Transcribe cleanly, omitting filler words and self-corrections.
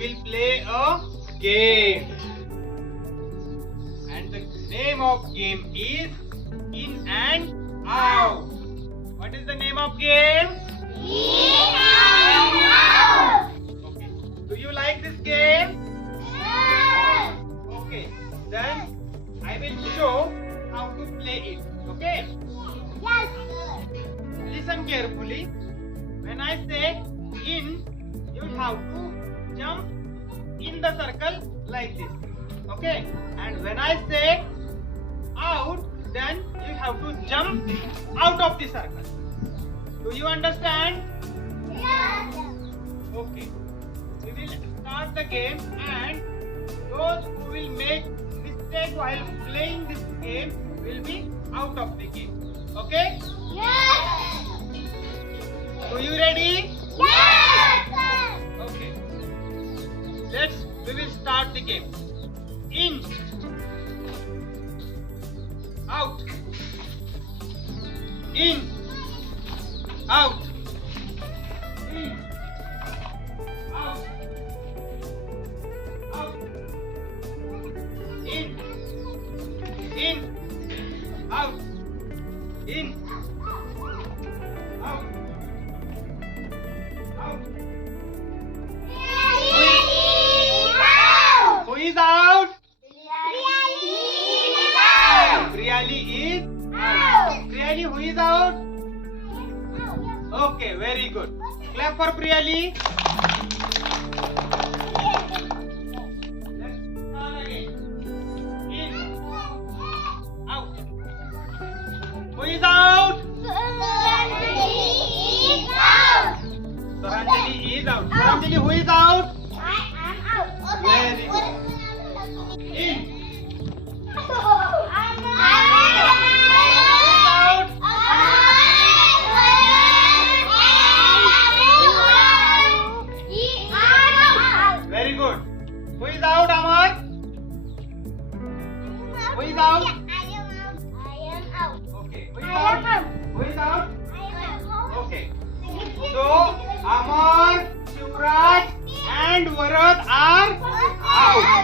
will play a game. And the name of game is In and Out. What is the name of game? In and out. Okay. Do you like this game? Yes. Okay. Then I will show how to play it. Okay? Yes. Listen carefully. When I say in, you have to jump in the circle like this. Okay? And when I say out, then you have to jump out of the circle. Do you understand? Yes. Okay. We will start the game, and those who will make mistake while playing this game will be out of the game. Okay? Yes. So you ready? Yes. Okay. We will start the game. In. Out. In. Out. In. Out. Out. In. In. Out. In. Out. Out. Who is out? Priyali is out. Priyali, who is out? Okay, very good. Clap for Priyali. Let's start again. In. Out. Who is out? Saranjali is out. Saranjali, who is out? Very good. In. Very good. Who is out, Amar? Who is out? Okay. Who is out? Who is out? Okay. So, Amar, Shivraj and Varad are out.